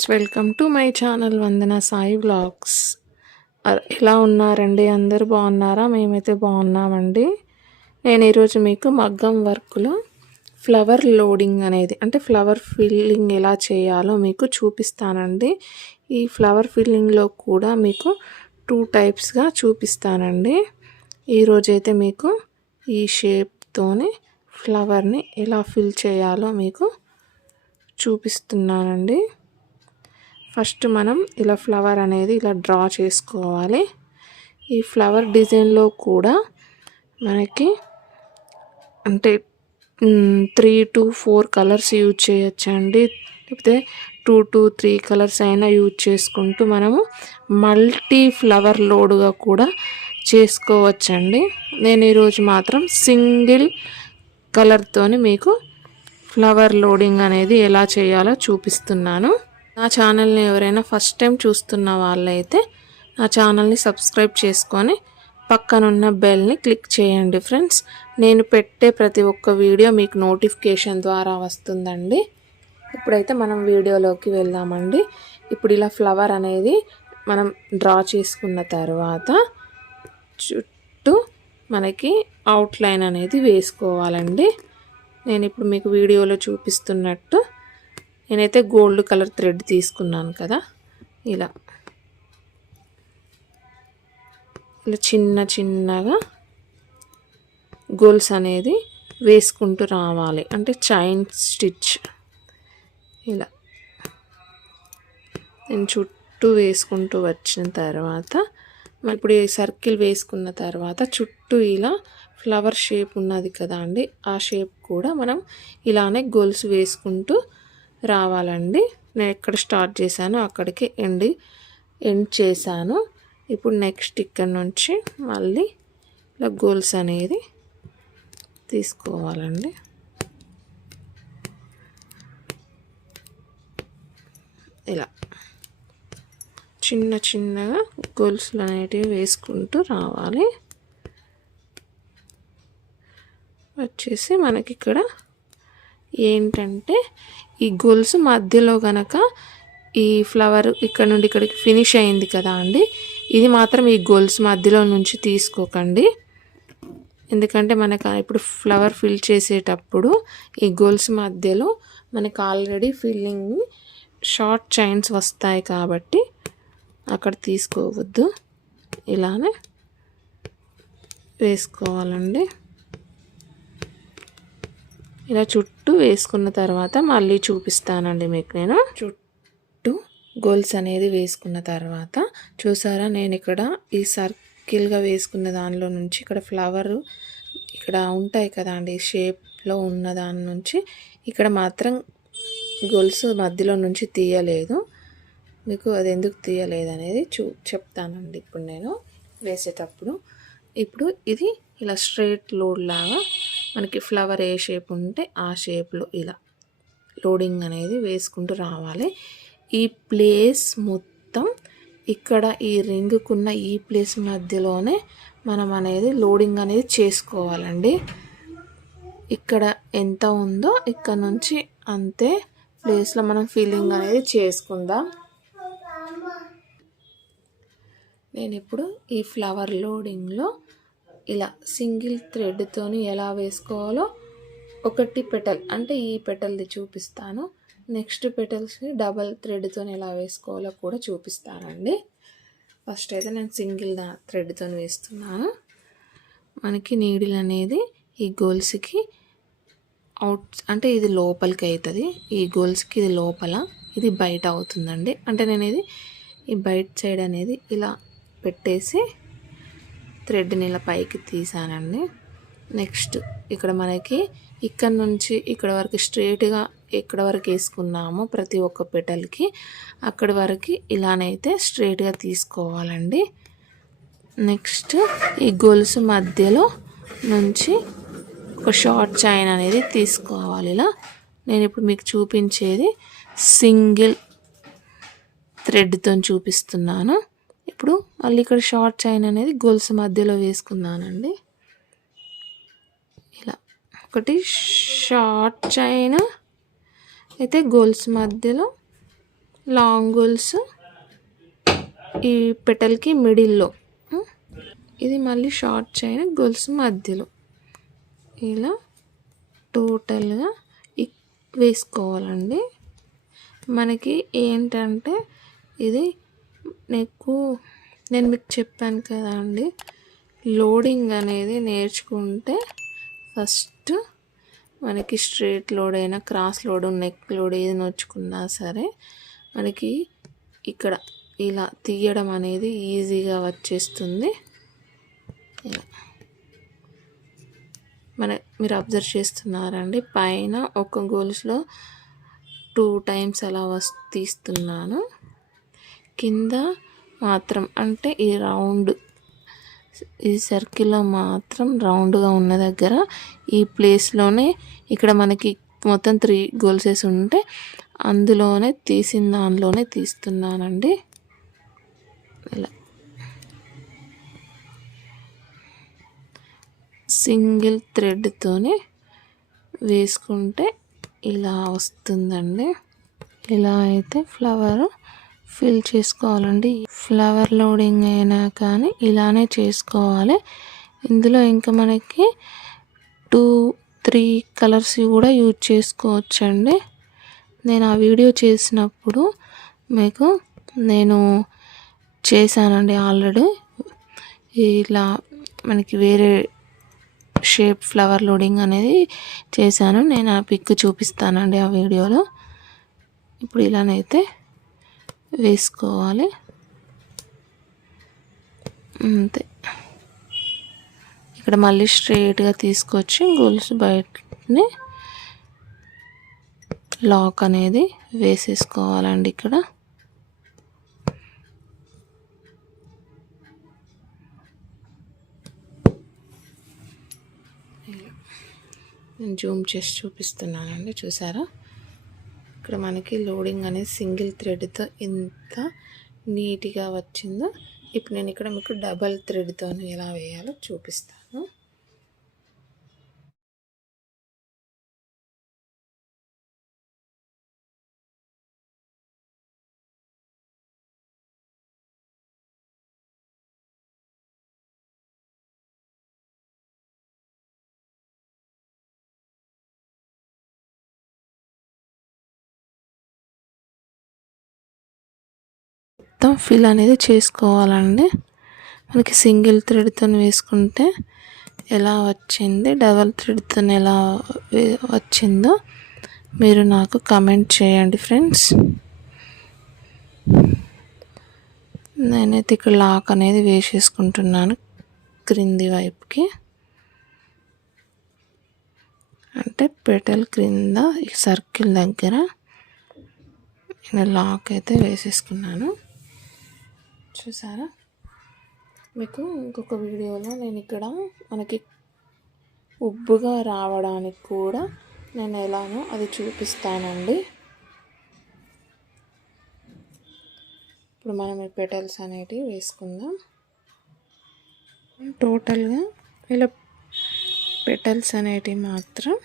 Friends, welcome to my channel Vandana Sai vlogs. ఎలా ఉన్నారండి? అందరూ బాగున్నారా? మేమైతే బాగున్నామండి. నేను ఈరోజు మీకు మగ్గం వర్క్లో ఫ్లవర్ లోడింగ్ అనేది అంటే ఫ్లవర్ ఫిల్లింగ్ ఎలా చేయాలో మీకు చూపిస్తానండి. ఈ ఫ్లవర్ ఫిల్లింగ్లో కూడా మీకు 2 టైప్స్గా చూపిస్తానండి. ఈరోజైతే మీకు ఈ షేప్తోని ఫ్లవర్ని ఎలా ఫిల్ చేయాలో మీకు చూపిస్తున్నానండి. ఫస్ట్ మనం ఇలా ఫ్లవర్ అనేది ఇలా డ్రా చేసుకోవాలి. ఈ ఫ్లవర్ డిజైన్లో కూడా మనకి అంటే 3 to 4 కలర్స్ యూజ్ చేయొచ్చండి. లేకపోతే 2 to 3 కలర్స్ అయినా యూజ్ చేసుకుంటూ మనము మల్టీ ఫ్లవర్ లోడ్గా కూడా చేసుకోవచ్చండి. నేను ఈరోజు మాత్రం సింగిల్ కలర్తోని మీకు ఫ్లవర్ లోడింగ్ అనేది ఎలా చేయాలో చూపిస్తున్నాను. నా ఛానల్ని ఎవరైనా ఫస్ట్ టైం చూస్తున్న వాళ్ళైతే నా ఛానల్ని సబ్స్క్రైబ్ చేసుకొని పక్కనున్న బెల్ని క్లిక్ చేయండి ఫ్రెండ్స్. నేను పెట్టే ప్రతి ఒక్క వీడియో మీకు నోటిఫికేషన్ ద్వారా వస్తుందండి. ఇప్పుడైతే మనం వీడియోలోకి వెళ్దామండి. ఇప్పుడు ఇలా ఫ్లవర్ అనేది మనం డ్రా చేసుకున్న తర్వాత చుట్టూ మనకి అవుట్లైన్ అనేది వేసుకోవాలండి. నేను ఇప్పుడు మీకు వీడియోలో చూపిస్తున్నట్టు నేనైతే గోల్డ్ కలర్ థ్రెడ్ తీసుకున్నాను కదా, ఇలా చిన్నగా గోల్స్ అనేది వేసుకుంటూ రావాలి. అంటే చైన్ స్టిచ్ ఇలా నేను చుట్టూ వేసుకుంటూ వచ్చిన తర్వాత ఇప్పుడు ఈ సర్కిల్ వేసుకున్న తర్వాత చుట్టూ ఇలా ఫ్లవర్ షేప్ ఉన్నది కదా అండి, ఆ షేప్ కూడా మనం ఇలానే గోల్స్ వేసుకుంటూ రావాలండి. నేను ఎక్కడ స్టార్ట్ చేశానో అక్కడికి ఎండ్ చేశాను. ఇప్పుడు నెక్స్ట్ ఇక్కడ నుంచి మళ్ళీ ఇలా గోల్స్ అనేది తీసుకోవాలండి. ఇలా చిన్నగా గోల్స్లు అనేటివి వేసుకుంటూ రావాలి. వచ్చేసి మనకి ఇక్కడ ఏంటంటే ఈ గోల్స్ మధ్యలో గనక ఈ ఫ్లవర్ ఇక్కడ నుండి ఇక్కడికి ఫినిష్ అయింది కదా అండి, ఇది మాత్రం ఈ గోల్స్ మధ్యలో నుంచి తీసుకోకండి. ఎందుకంటే మనకు ఇప్పుడు ఫ్లవర్ ఫిల్ చేసేటప్పుడు ఈ గోల్స్ మధ్యలో మనకు ఆల్రెడీ ఫిల్లింగ్ షార్ట్ చైన్స్ వస్తాయి కాబట్టి అక్కడ తీసుకోవద్దు. ఇలానే వేసుకోవాలండి. ఇలా చుట్టూ వేసుకున్న తర్వాత మళ్ళీ చూపిస్తానండి మీకు. నేను చుట్టూ గోల్స్ అనేది వేసుకున్న తర్వాత చూసారా, నేను ఇక్కడ ఈ సర్కిల్గా వేసుకున్న దానిలో నుంచి ఇక్కడ ఫ్లవర్ ఇక్కడ ఉంటాయి కదా అండి, షేప్లో ఉన్న దాని నుంచి ఇక్కడ మాత్రం గోల్స్ మధ్యలో నుంచి తీయలేదు. మీకు అది ఎందుకు తీయలేదు అనేది చెప్తానండి ఇప్పుడు నేను వేసేటప్పుడు. ఇప్పుడు ఇది ఇలా స్ట్రైట్ లోడ్ లాగా మనకి ఫ్లవర్ ఏ షేప్ ఉంటే ఆ షేప్లో ఇలా లోడింగ్ అనేది వేసుకుంటూ రావాలి. ఈ ప్లేస్ మొత్తం ఇక్కడ ఈ రింగ్కున్న ఈ ప్లేస్ మధ్యలోనే మనం అనేది లోడింగ్ అనేది చేసుకోవాలండి. ఇక్కడ ఎంత ఉందో ఇక్కడ నుంచి అంతే ప్లేస్లో మనం ఫిల్లింగ్ అనేది చేసుకుందాం. నేను ఇప్పుడు ఈ ఫ్లవర్ లోడింగ్లో ఇలా సింగిల్ థ్రెడ్తోని ఎలా వేసుకోవాలో ఒకటి పెటల్ అంటే ఈ పెటల్ది చూపిస్తాను. నెక్స్ట్ పెటల్స్ని డబల్ థ్రెడ్తో ఎలా వేసుకోవాలో కూడా చూపిస్తానండి. ఫస్ట్ అయితే నేను సింగిల్ థ్రెడ్తో వేస్తున్నాను. మనకి నీడిల్ అనేది ఈ గోల్స్కి అవుట్ అంటే ఇది లోపలికి అవుతుంది, ఈ గోల్స్కి ఇది లోపల, ఇది బయట అవుతుందండి. అంటే నేను ఇది ఈ బయట సైడ్ అనేది ఇలా పెట్టేసి థ్రెడ్ని ఇలా పైకి తీసానండి. నెక్స్ట్ ఇక్కడ మనకి ఇక్కడ నుంచి ఇక్కడ వరకు స్ట్రైట్గా ఎక్కడ వరకు వేసుకున్నామో ప్రతి ఒక్క పెటల్కి అక్కడి వరకు ఇలానైతే స్ట్రైట్గా తీసుకోవాలండి. నెక్స్ట్ ఈ గొలుసు మధ్యలో నుంచి ఒక షార్ట్ చైన్ అనేది తీసుకోవాలి. ఇలా నేను ఇప్పుడు మీకు చూపించేది సింగిల్ థ్రెడ్తో చూపిస్తున్నాను. ఇప్పుడు మళ్ళీ ఇక్కడ షార్ట్ చైన్ అనేది గొలుసు మధ్యలో వేసుకున్నానండి. ఇలా ఒకటి షార్ట్ చైన్ అయితే గొలుసు మధ్యలో లాంగ్ గొలుసు ఈ పెటల్కి మిడిల్లో, ఇది మళ్ళీ షార్ట్ చైన్ గొలుసు మధ్యలో ఇలా టోటల్గా వేసుకోవాలండి. మనకి ఏంటంటే ఇది నేను మీకు చెప్పాను కదా అండి, లోడింగ్ అనేది నేర్చుకుంటే ఫస్ట్ మనకి స్ట్రేట్ లోడ్ అయినా క్రాస్ లోడ్ నెక్ లోడ్ ఏది నొచ్చుకున్నా సరే మనకి ఇక్కడ ఇలా తీయడం అనేది ఈజీగా వచ్చేస్తుంది. ఇలా మీరు అబ్జర్వ్ చేస్తున్నారండి, పైన ఒక గొలుసులో 2 టైమ్స్ అలా తీస్తున్నాను. కింద మాత్రం అంటే ఈ రౌండ్ ఈ సర్కిల్లో మాత్రం రౌండ్గా ఉన్న దగ్గర ఈ ప్లేస్లోనే ఇక్కడ మనకి మొత్తం 3 గొలుసెస్ ఉంటే అందులోనే తీసిన దానిలోనే తీస్తున్నానండి. ఇలా సింగిల్ థ్రెడ్తోనే వేసుకుంటే ఇలా వస్తుందండి. ఇలా అయితే ఫ్లవర్ ఫిల్ చేసుకోవాలండి. ఫ్లవర్ లోడింగ్ అయినా కానీ ఇలానే చేసుకోవాలి. ఇందులో ఇంకా మనకి 2-3 కలర్స్ కూడా యూజ్ చేసుకోవచ్చండి. నేను ఆ వీడియో చేసినప్పుడు నేను చేశానండి ఆల్రెడీ. ఇలా మనకి వేరే షేప్ ఫ్లవర్ లోడింగ్ అనేది చేశాను. నేను ఆ పిక్ చూపిస్తానండి ఆ వీడియోలో. ఇప్పుడు ఇలానైతే వేసుకోవాలి అంతే. ఇక్కడ మళ్ళీ స్ట్రైట్గా తీసుకొచ్చి గొలుసు బయటని లాక్ అనేది వేసేసుకోవాలండి. ఇక్కడ నేను జూమ్ చేసి చూపిస్తున్నానండి, చూసారా? ఇక్కడ మనకి లోడింగ్ అనేది సింగిల్ థ్రెడ్తో ఎంత నీట్గా వచ్చిందో. ఇప్పుడు నేను ఇక్కడ మీకు డబల్ థ్రెడ్తో ఎలా వేయాలో చూపిస్తాను. మొత్తం ఫిల్ అనేది చేసుకోవాలండి. మనకి సింగిల్ థ్రెడ్తో వేసుకుంటే ఎలా వచ్చింది, డబల్ థ్రెడ్తో ఎలా వచ్చిందో మీరు నాకు కమెంట్ చేయండి ఫ్రెండ్స్. నేనైతే ఇక్కడ లాక్ అనేది వేసేసుకుంటున్నాను క్రింది వైపుకి, అంటే పెటల్ క్రింద ఈ సర్కిల్ దగ్గర నేను లాక్ అయితే వేసేసుకున్నాను. చూసారా? మీకు ఇంకొక వీడియోలో నేను ఇక్కడ మనకి ఉబ్బుగా రావడానికి కూడా నేను ఎలానో అది చూపిస్తానండి. ఇప్పుడు మనం ఈ పెటల్స్ అనేటివి వేసుకుందాం. టోటల్గా ఇలా పెటల్స్ అనేటివి మాత్రం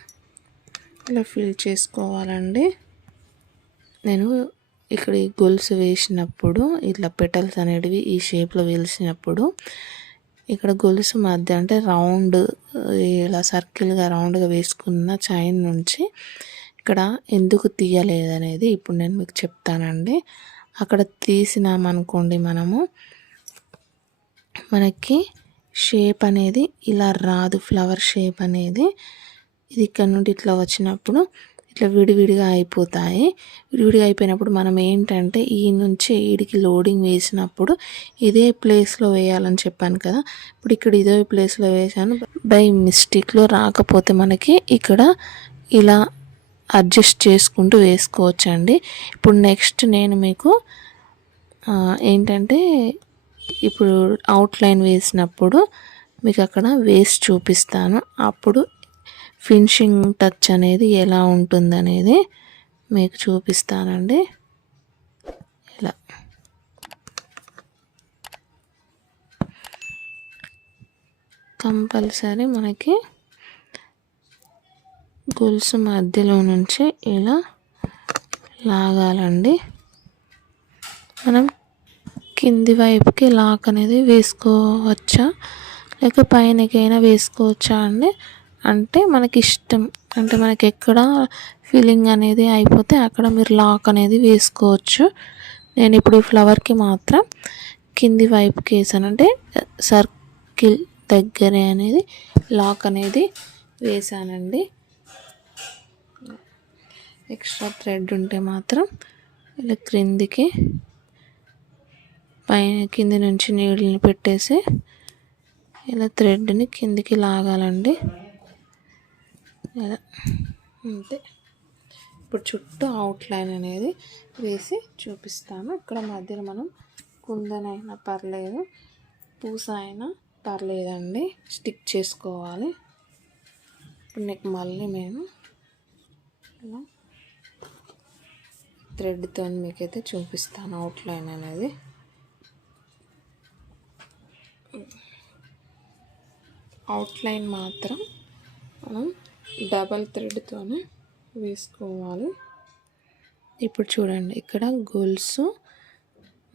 ఇలా ఫిల్ చేసుకోవాలండి. నేను ఇక్కడ ఈ గొలుసు వేసినప్పుడు ఇట్లా పెటల్స్ అనేటివి ఈ షేప్లో వేసినప్పుడు ఇక్కడ గొలుసు మధ్య అంటే రౌండ్ ఇలా సర్కిల్గా రౌండ్గా వేసుకున్న చైన్ నుంచి ఇక్కడ ఎందుకు తీయలేదనేది ఇప్పుడు నేను మీకు చెప్తానండి. అక్కడ తీసినామనుకోండి మనకి షేప్ అనేది ఇలా రాదు, ఫ్లవర్ షేప్ అనేది. ఇది ఇక్కడ నుండి ఇట్లా వచ్చినప్పుడు ఇట్లా విడివిడిగా అయిపోతాయి. విడివిడిగా అయిపోయినప్పుడు మనం ఏంటంటే ఈ నుంచి ఈడికి లోడింగ్ వేసినప్పుడు ఇదే ప్లేస్లో వేయాలని చెప్పాను కదా, ఇప్పుడు ఇక్కడ ఇదే ప్లేస్లో వేసాను. బై మిస్టేక్లో రాకపోతే మనకి ఇక్కడ ఇలా అడ్జస్ట్ చేసుకుంటూ వేసుకోవచ్చండి. ఇప్పుడు నెక్స్ట్ నేను మీకు ఏంటంటే ఇప్పుడు అవుట్లైన్ వేసినప్పుడు మీకు అక్కడ వేసి చూపిస్తాను. అప్పుడు ఫినిషింగ్ టచ్ అనేది ఎలా ఉంటుందనేది మీకు చూపిస్తానండి. ఇలా కంపల్సరీ మనకి గొలుసు మధ్యలో నుంచి ఇలా లాగాలండి. మనం కింది వైపుకి లాక్ అనేది వేసుకోవచ్చా లేక పైనకైనా వేసుకోవచ్చా అండి అంటే మనకి ఇష్టం. అంటే మనకి ఎక్కడ ఫిల్లింగ్ అనేది అయిపోతే అక్కడ మీరు లాక్ అనేది వేసుకోవచ్చు. నేను ఇప్పుడు ఈ ఫ్లవర్కి మాత్రం కింది వైపుకి వేసాను, అంటే సర్కిల్ దగ్గరే అనేది లాక్ అనేది వేసానండి. ఎక్స్ట్రా థ్రెడ్ ఉంటే మాత్రం ఇలా క్రిందికి పైన కింది నుంచి నీడిల్ని పెట్టేసి ఇలా థ్రెడ్ని కిందికి లాగాలండి. ఇలా అంతే. ఇప్పుడు చుట్టూ అవుట్లైన్ అనేది వేసి చూపిస్తాను. ఇక్కడ మధ్యలో మనం కుందనైనా పర్లేదు, పూస అయినా పర్లేదండి, స్టిక్ చేసుకోవాలి. ఇప్పుడు నీకు మళ్ళీ నేను ఇలా థ్రెడ్తో మీకైతే చూపిస్తాను అవుట్లైన్ అనేది. అవుట్లైన్ మాత్రం మనం డబల్ థ్రెడ్తోనే వేసుకోవాలి. ఇప్పుడు చూడండి, ఇక్కడ గొలుసు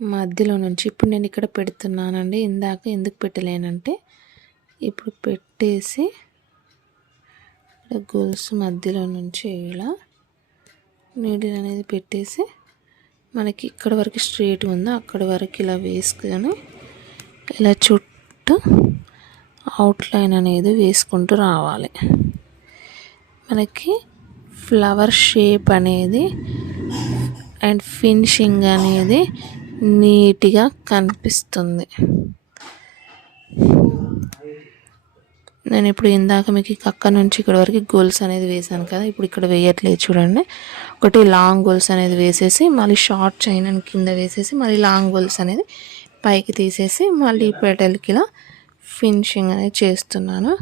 మధ్యలో నుంచి ఇప్పుడు నేను ఇక్కడ పెడుతున్నానండి. ఇందాక ఎందుకు పెట్టలేనంటే ఇప్పుడు పెట్టేసి గొలుసు మధ్యలో నుంచి ఇలా నీడిల్ అనేది పెట్టేసి మనకి ఇక్కడ వరకు స్ట్రైట్ ఉందో అక్కడ వరకు ఇలా వేసుకొని ఇలా చుట్టూ అవుట్లైన్ అనేది వేసుకుంటూ రావాలి. మనకి ఫ్లవర్ షేప్ అనేది అండ్ ఫినిషింగ్ అనేది నీట్గా కనిపిస్తుంది. నేను ఇప్పుడు ఇందాక మీకు అక్కడ నుంచి ఇక్కడ వరకు గోల్స్ అనేది వేసాను కదా, ఇప్పుడు ఇక్కడ వేయట్లేదు చూడండి. ఒకటి లాంగ్ గోల్స్ అనేది వేసేసి మళ్ళీ షార్ట్ చైన్ అని కింద వేసేసి మళ్ళీ లాంగ్ గోల్స్ అనేది పైకి తీసేసి మళ్ళీ పెటల్కి ఇలా ఫినిషింగ్ అనేది చేస్తున్నాను.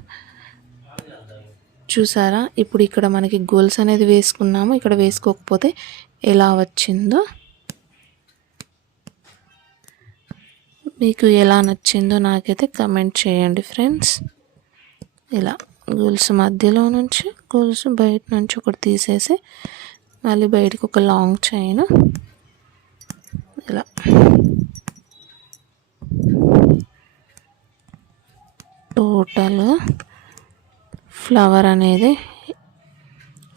చూసారా, ఇప్పుడు ఇక్కడ మనకి గోల్స్ అనేది వేసుకున్నాము, ఇక్కడ వేసుకోకపోతే ఎలా వచ్చిందో, మీకు ఎలా నచ్చిందో నాకైతే కమెంట్ చేయండి ఫ్రెండ్స్. ఇలా గోల్స్ మధ్యలో నుంచి గోల్స్ బయట నుంచి ఒకటి తీసేసి మళ్ళీ బయటకు ఒక లాంగ్ చైన్ ఇలా టోటల్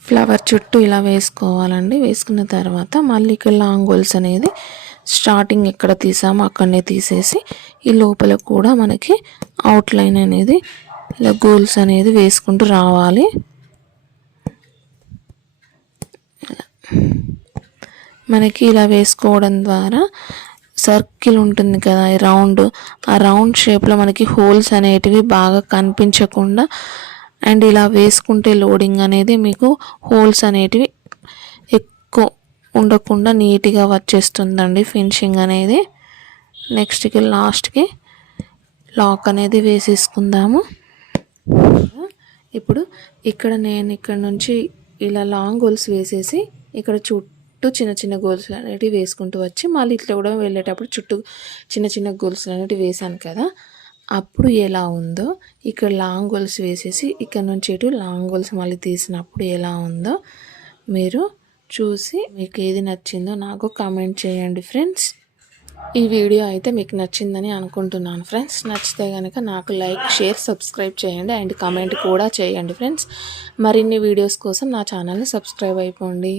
ఫ్లవర్ చుట్టూ ఇలా వేసుకోవాలండి. వేసుకున్న తర్వాత మళ్ళీ ఇక్కడ లాంగ్ గోల్స్ అనేది స్టార్టింగ్ ఎక్కడ తీసామో అక్కడనే తీసేసి ఈ లోపల కూడా మనకి అవుట్లైన్ అనేది ఇలా గోల్స్ అనేది వేసుకుంటూ రావాలి. మనకి ఇలా వేసుకోవడం ద్వారా సర్కిల్ ఉంటుంది కదా ఆ రౌండ్ షేప్లో మనకి హోల్స్ అనేటివి బాగా కనిపించకుండా అండ్ ఇలా వేసుకుంటే లోడింగ్ అనేది మీకు హోల్స్ అనేటివి ఎక్కువ ఉండకుండా నీట్గా వచ్చేస్తుందండి ఫినిషింగ్ అనేది. నెక్స్ట్కి లాస్ట్కి లాక్ అనేది వేసేసుకుందాము. ఇప్పుడు నేను ఇక్కడ నుంచి ఇలా లాంగ్ గోల్స్ వేసేసి ఇక్కడ చుట్టూ చిన్న చిన్న గోల్స్ అనేటివి వేసుకుంటూ వచ్చి మళ్ళీ ఇట్లా కూడా వెళ్ళేటప్పుడు చుట్టూ చిన్న చిన్న గోల్స్ అనేటివి వేసాను కదా, అప్పుడు ఎలా ఉందో ఇక్కడ లాంగ్ గోల్స్ వేసేసి ఇక్కడ నుంచి ఇటు లాంగ్ గోల్స్ మళ్ళీ తీసినప్పుడు ఎలా ఉందో మీరు చూసి మీకు ఏది నచ్చిందో నాకు కామెంట్ చేయండి ఫ్రెండ్స్. ఈ వీడియో అయితే మీకు నచ్చిందని అనుకుంటున్నాను ఫ్రెండ్స్. నచ్చితే కనుక నాకు లైక్, షేర్, సబ్స్క్రైబ్ చేయండి అండ్ కామెంట్ కూడా చేయండి ఫ్రెండ్స్. మరిన్ని వీడియోస్ కోసం నా ఛానల్ని సబ్స్క్రైబ్ అయిపోండి.